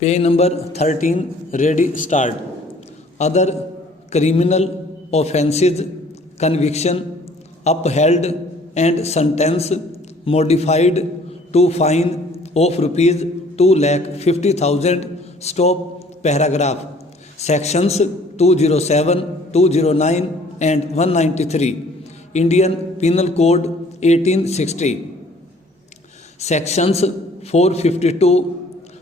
Page number 13, ready, start. Other criminal offences, conviction, upheld and sentence modified to fine of rupees 2,50,000. Stop paragraph. Sections 207, 209 and 193. Indian Penal Code 1860. Sections 452,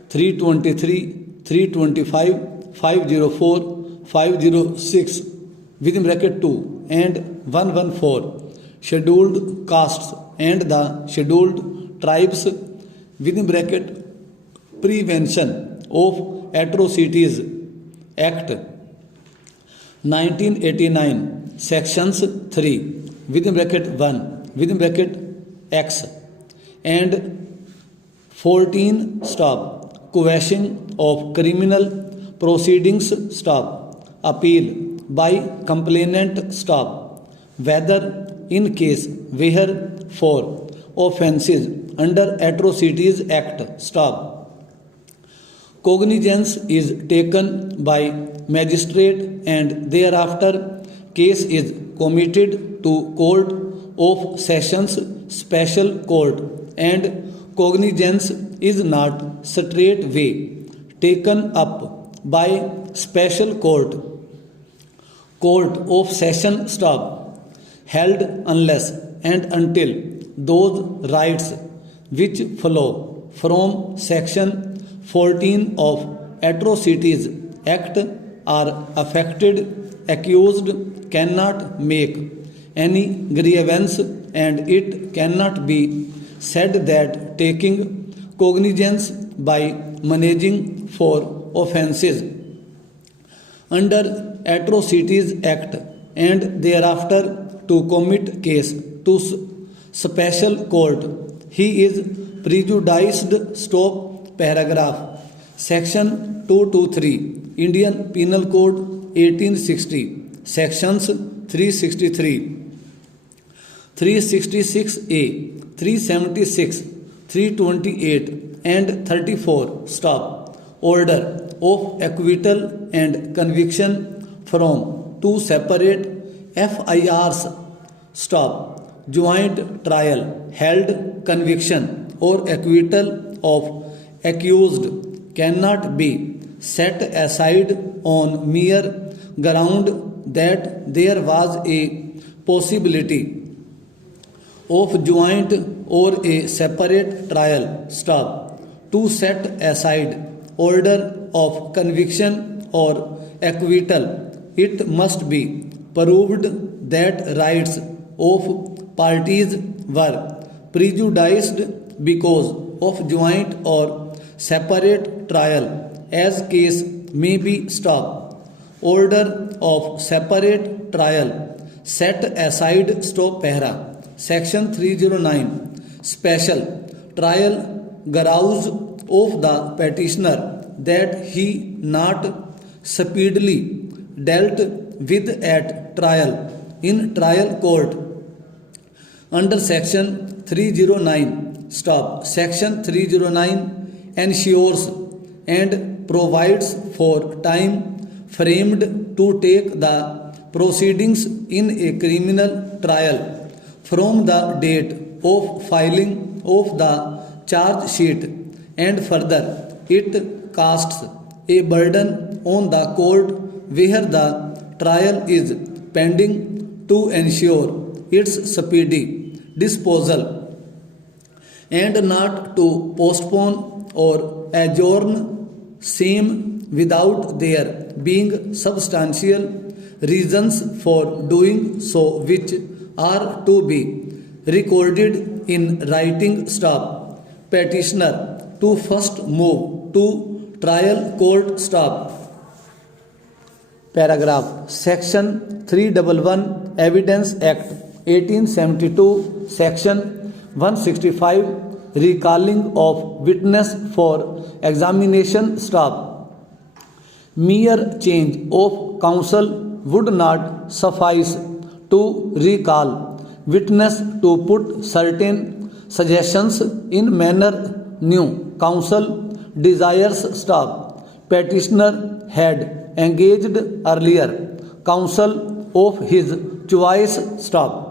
323, 325, 504, 506 within bracket 2 and 114 scheduled castes and the scheduled tribes within bracket Prevention of Atrocities Act 1989 sections 3 within bracket 1 within bracket X and 14 stop quashing of criminal proceedings stop appeal by complainant stop whether in case where for offences under Atrocities Act stop cognizance is taken by magistrate and thereafter case is committed to court of sessions special court and cognizance is not straightway taken up by special court of session stop held unless and until those rights which flow from section 14 of Atrocities Act are affected. Accused cannot make any grievance and it cannot be said that taking cognizance by managing for offences under Atrocities Act and thereafter to commit case to special court he is prejudiced. Stop paragraph. Section 223 Indian Penal Code 1860 sections 363 366A 376 328 and 34 stop order of acquittal and conviction from two separate FIRs stop joint trial held conviction or acquittal of accused cannot be set aside on mere ground that there was a possibility of joint or a separate trial stop to set aside order of conviction or acquittal it must be proved that rights of parties were prejudiced because of joint or separate trial as case may be stop order of separate trial set aside. Stop para. Section 309 special trial grounds of the petitioner that he not speedily dealt with at trial in trial court under section 309 stop section 309 ensures and provides for time framed to take the proceedings in a criminal trial from the date of filing of the charge sheet and further it casts a burden on the court where the trial is pending to ensure its speedy disposal and not to postpone or adjourn same without there being substantial reasons for doing so which are to be recorded in writing. Stop petitioner to first move to trial court. Stop paragraph. Section 311 Evidence Act 1872 section 165 recalling of witness for examination. Stop mere change of counsel would not suffice to recall witness to put certain suggestions in manner new counsel desires. Stop petitioner had engaged earlier counsel of his choice stop.